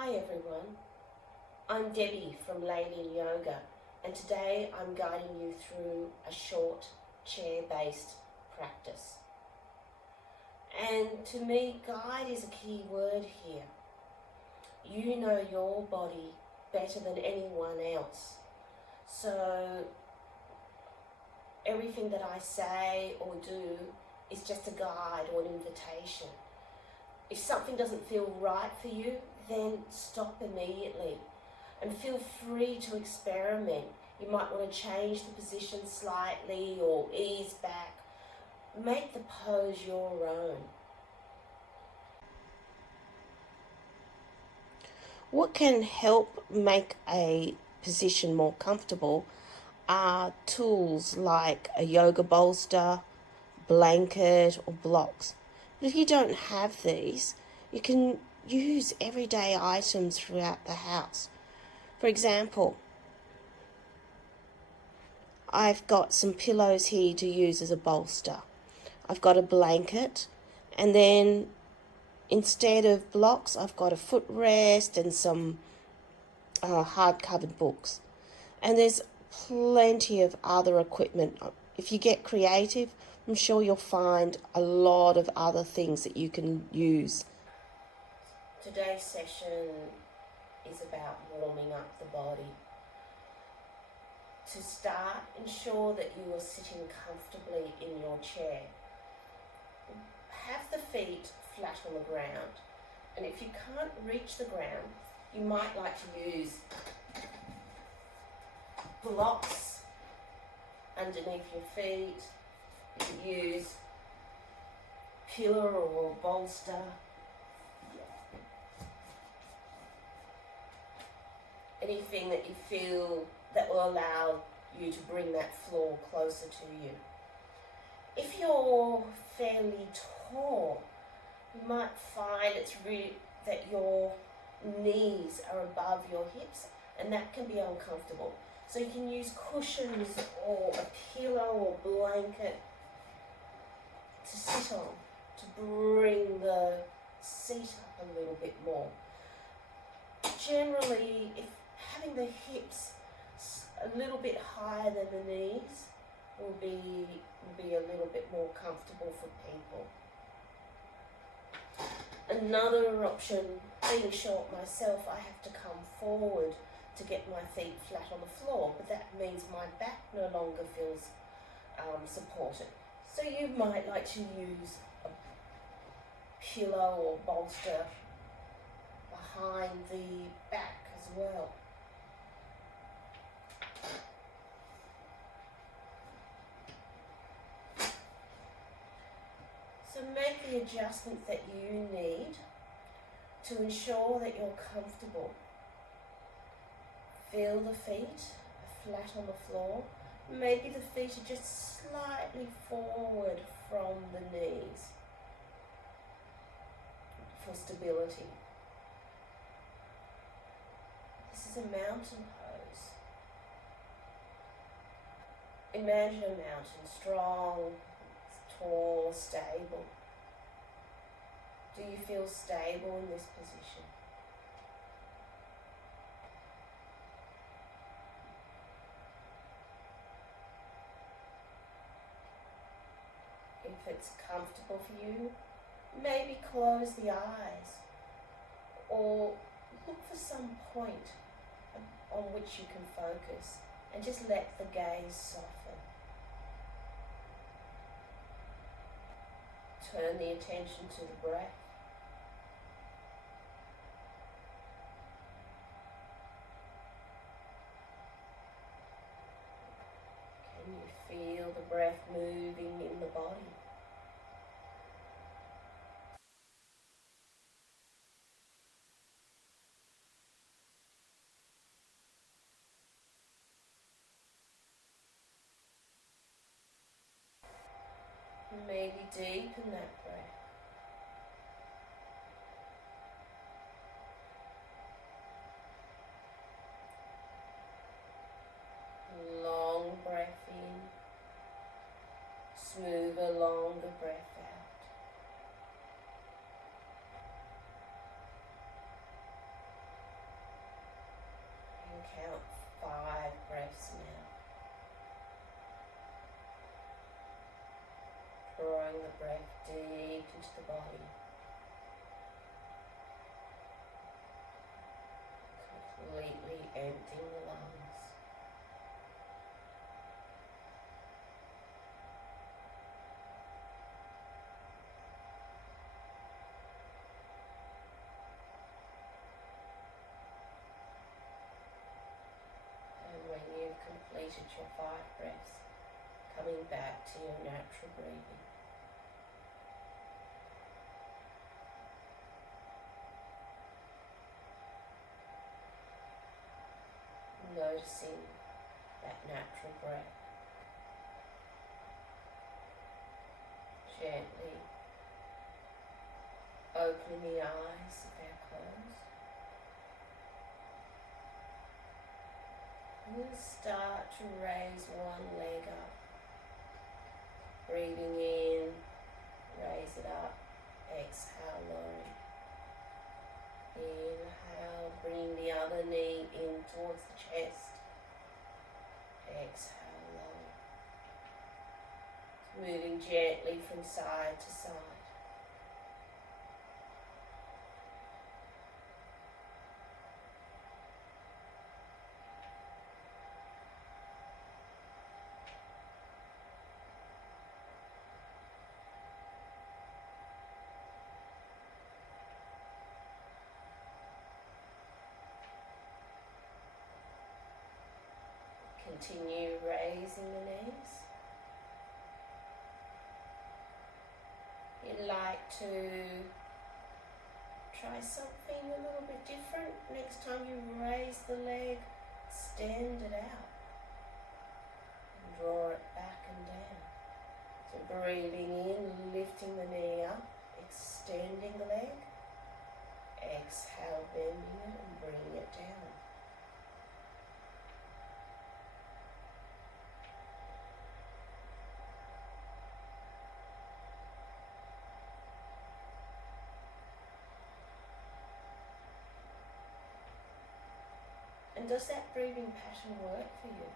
Hi everyone, I'm Debbie from Lady Yoga, and today I'm guiding you through a short chair-based practice. And to me, guide is a key word here. You know your body better than anyone else. So everything that I say or do is just a guide or an invitation. If something doesn't feel right for you, then stop immediately and feel free to experiment. You might want to change the position slightly or ease back. Make the pose your own. What can help make a position more comfortable are tools like a yoga bolster, blanket or blocks. But if you don't have these, you can use everyday items throughout the house. For example, I've got some pillows here to use as a bolster. I've got a blanket, and then instead of blocks, I've got a footrest and some hard-covered books. And there's plenty of other equipment. If you get creative, I'm sure you'll find a lot of other things that you can use. Today's session is about warming up the body. To start, ensure that you are sitting comfortably in your chair. Have the feet flat on the ground, and if you can't reach the ground, you might like to use blocks underneath your feet. You could use pillow or bolster. Anything that you feel that will allow you to bring that floor closer to you. If you're fairly tall, you might find that your knees are above your hips, and that can be uncomfortable. So you can use cushions or a pillow or blanket to sit on to bring the seat up a little bit more. Generally, if having the hips a little bit higher than the knees will be a little bit more comfortable for people. Another option, being short myself, I have to come forward to get my feet flat on the floor, but that means my back no longer feels supported. So you might like to use a pillow or bolster behind the back as well. So make the adjustments that you need to ensure that you're comfortable. Feel the feet flat on the floor. Maybe the feet are just slightly forward from the knees for stability. This is a mountain pose. Imagine a mountain, strong, tall, stable. Do you feel stable in this position? If it's comfortable for you, maybe close the eyes or look for some point on which you can focus and just let the gaze soften. Turn the attention to the breath. Can you feel the breath moving in the body? Maybe deepen that breath. Long breath in, smooth a longer breath out. deep into the body. Completely emptying the lungs. And when you've completed your 5 breaths, coming back to your natural breathing. Noticing that natural breath. Gently opening the eyes if they're closed. And then start to raise one leg up. Breathing in, raise it up, exhale, lower it. Inhale, bring the other knee in towards the chest. Exhale, lower. Moving gently from side to side. Continue raising the knees. You'd like to try something a little bit different. Next time you raise the leg, stand it out. And draw it back and down. So breathing in, lifting the knee up, extending the leg. Exhale, bending it and bringing it down. And does that breathing pattern work for you?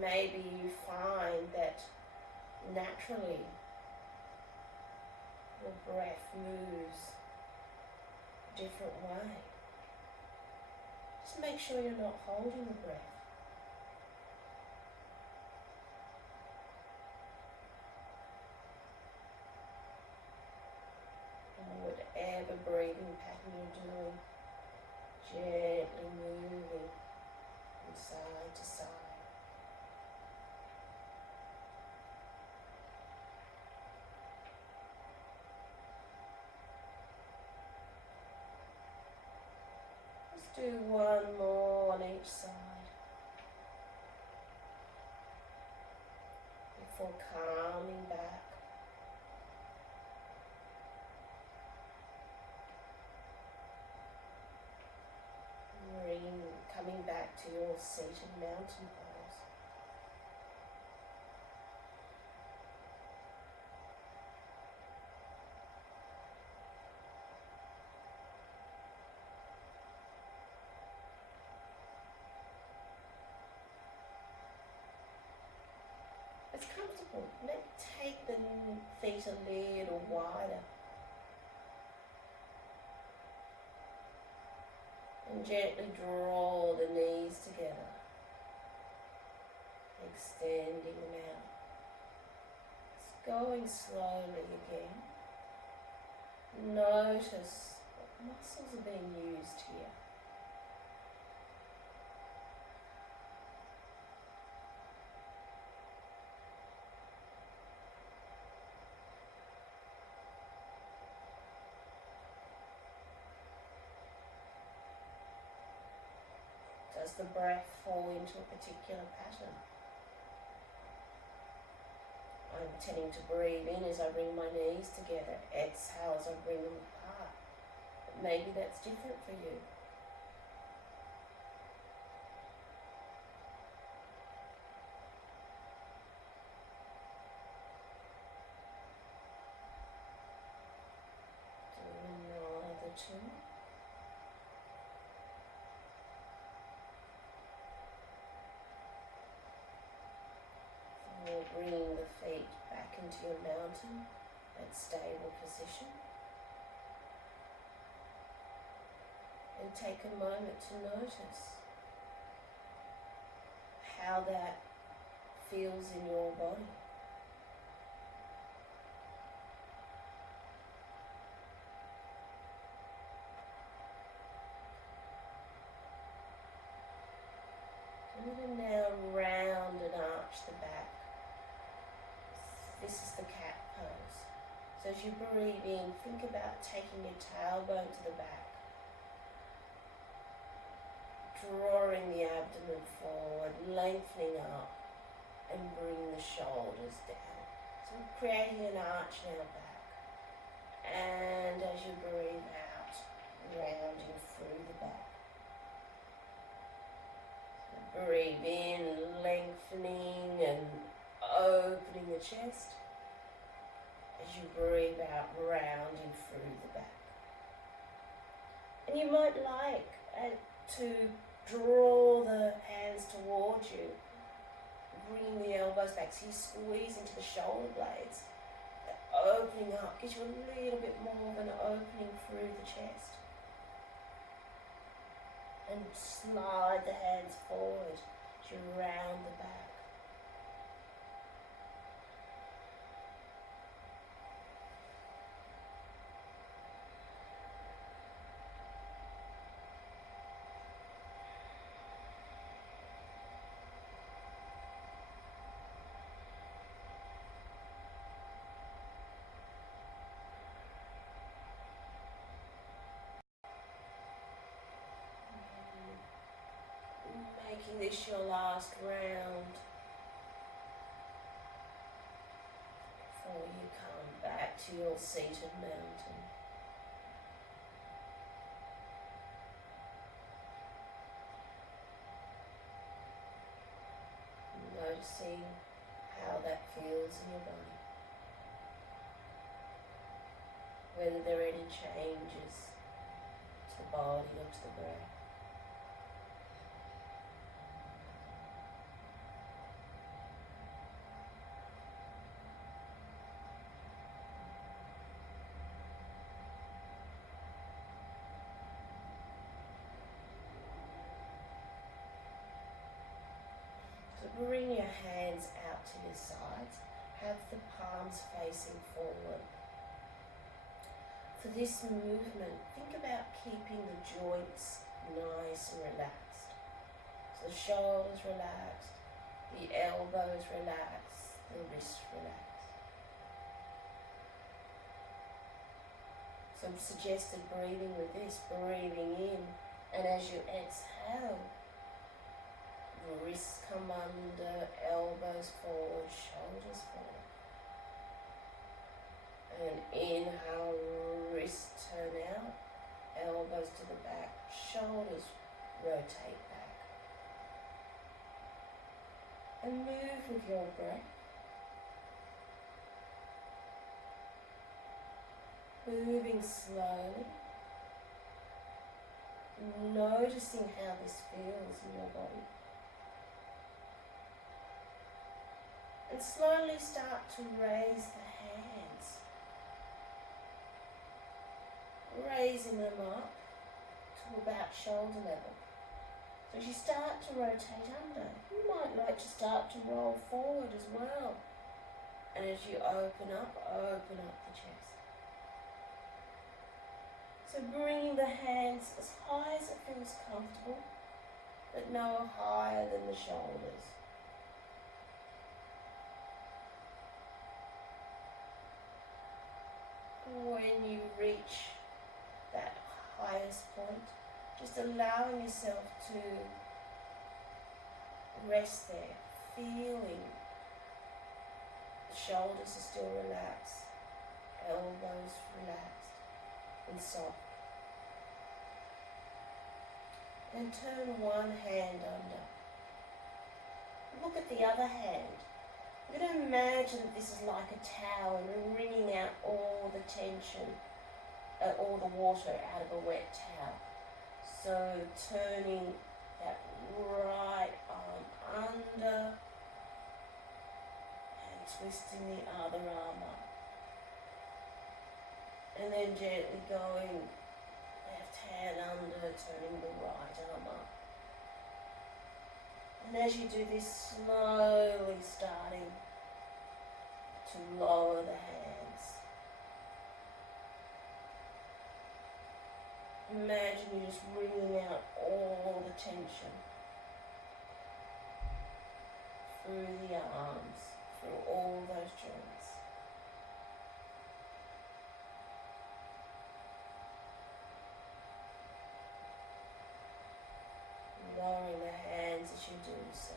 Maybe you find that naturally your breath moves a different way. Just make sure you're not holding the breath. And whatever breathing pattern you're doing, gently moving from side to side. Let's do one more on each side before calming back. Coming back to your seated mountain pose. It's comfortable. Take the feet a little wider. And gently draw the knees together, extending them out. It's going slowly again. Notice what muscles are being used here. Does the breath fall into a particular pattern? I'm tending to breathe in as I bring my knees together, exhale as I bring them apart. But maybe that's different for you. Do another 2. Bringing the feet back into your mountain, that stable position. And take a moment to notice how that feels in your body. I'm going to now round and arch the back. This is the cat pose. So as you breathe in, think about taking your tailbone to the back, drawing the abdomen forward, lengthening up, and bring the shoulders down. So we're creating an arch in our back. And as you breathe out, rounding through the back. So breathe in, lengthening and opening the chest. As you breathe out, rounding through the back. And you might like to draw the hands towards you, bringing the elbows back so you squeeze into the shoulder blades. Opening up gives you a little bit more of an opening through the chest. And slide the hands forward as you round the back. Making this your last round before you come back to your seated mountain. Noticing how that feels in your body. Whether there are any changes to the body or to the breath. Bring your hands out to your sides. Have the palms facing forward. For this movement, think about keeping the joints nice and relaxed. So the shoulders relaxed, the elbows relaxed, the wrists relaxed. Some suggested breathing with this, breathing in, and as you exhale, wrists come under, elbows forward, shoulders forward. And inhale, wrists turn out, elbows to the back, shoulders rotate back. And move with your breath. Moving slowly, noticing how this feels in your body. And slowly start to raise the hands, raising them up to about shoulder level. So as you start to rotate under, you might like to start to roll forward as well. And as you open up the chest. So bringing the hands as high as it feels comfortable, but no higher than the shoulders. When you reach that highest point, just allowing yourself to rest there, feeling the shoulders are still relaxed, elbows relaxed and soft. And turn one hand under. Look at the other hand. You're going to imagine that this is like a towel and wringing out all the tension, all the water out of a wet towel. So turning that right arm under and twisting the other arm up. And then gently going left hand under, turning the right arm up. And as you do this, slowly starting to lower the hands. Imagine you just wringing out all the tension through the arms, through all those joints. Lowering the hands as you do so,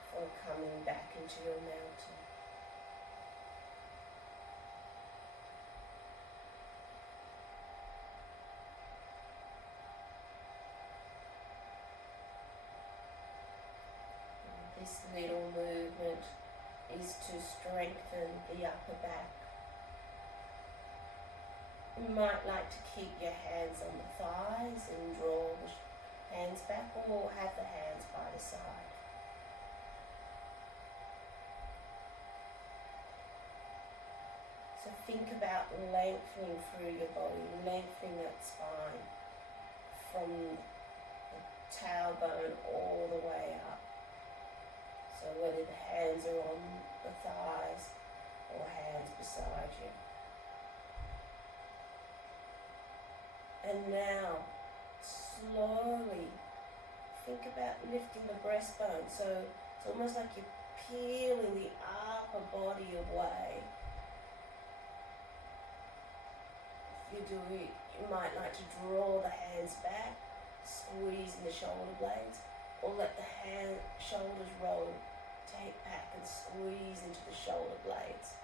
before coming back into your mountain. And this little movement is to strengthen the upper back. You might like to keep your hands on the thighs and draw the hands back, or have the hands by the side. So think about lengthening through your body, lengthening that spine from the tailbone all the way up. So whether the hands are on the thighs or hands beside you. And now, slowly, think about lifting the breastbone. So it's almost like you're peeling the upper body away. If you do it, you might like to draw the hands back, squeezing the shoulder blades, or let the shoulders rotate back and squeeze into the shoulder blades.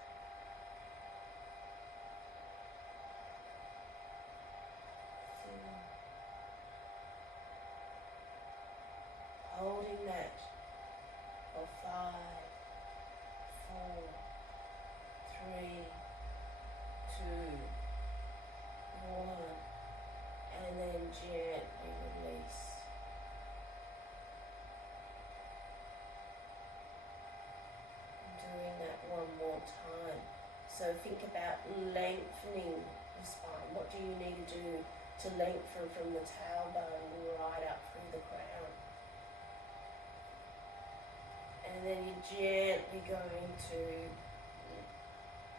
Holding that for 5, 4, 3, 2, 1, and then gently release. Doing that one more time. So think about lengthening the spine. What do you need to do to lengthen from the tailbone right up through the crown? And then you're gently going to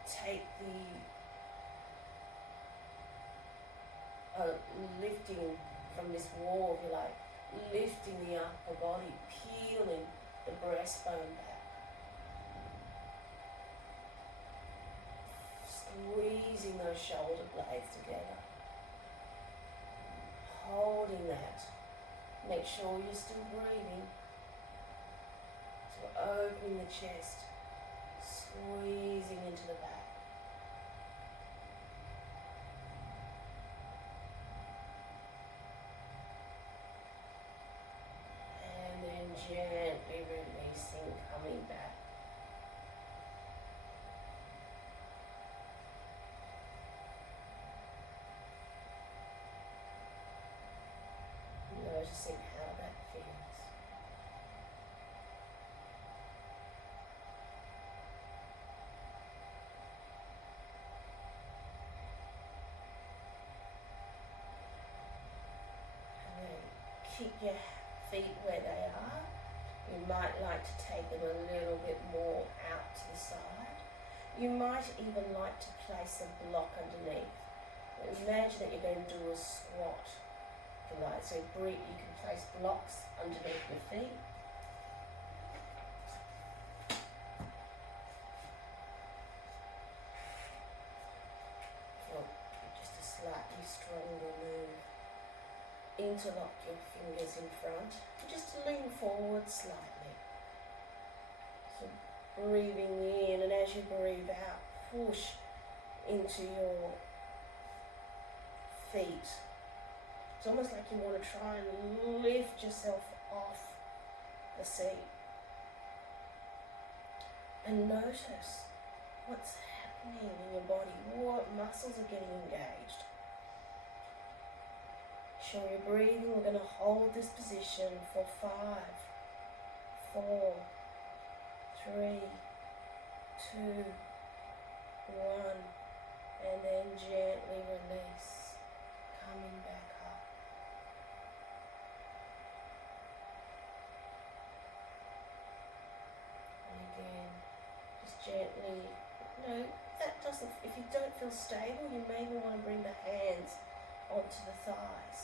take the lifting from this wall, if you like, lifting the upper body, peeling the breastbone back, squeezing those shoulder blades together, holding that. Make sure you're still breathing. Opening the chest, squeezing into the back. And then gently releasing, coming back. Noticing how that feels. Keep your feet where they are. You might like to take them a little bit more out to the side. You might even like to place a block underneath. Imagine that you're going to do a squat, if you like. So breathe, you can place blocks underneath your feet. For just a slightly stronger move. Interlock your fingers in front, just lean forward slightly. So breathing in, and as you breathe out, push into your feet. It's almost like you want to try and lift yourself off the seat. And notice what's happening in your body, what muscles are getting engaged. Show your breathing. We're going to hold this position for 5, 4, 3, 2, 1, and then gently release, coming back up. And again, just gently, no, that doesn't, if you don't feel stable, you maybe want to bring the hands onto the thighs,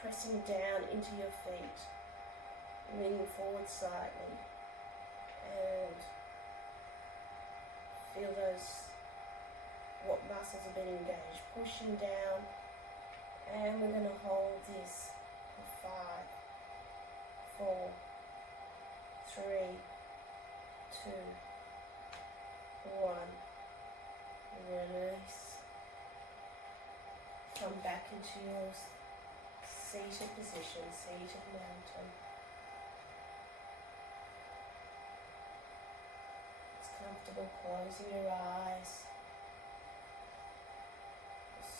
pressing down into your feet, leaning forward slightly, and feel those, what muscles have been engaged, pushing down, and we're going to hold this for 5, 4, 3, 2, 1, release, come back into your seated position, seated mountain. It's comfortable closing your eyes,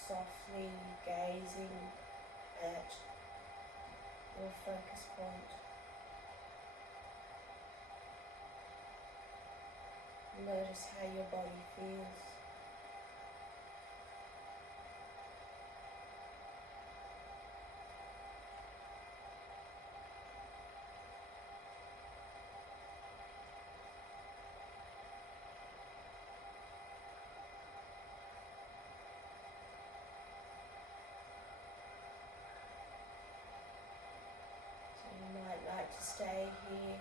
softly gazing at your focus point. Notice how your body feels. So you might like to stay here.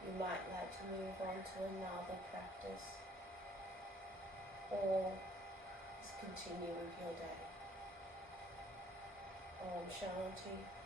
You might like to move on to another practice, or just continue with your day. Om Shanti.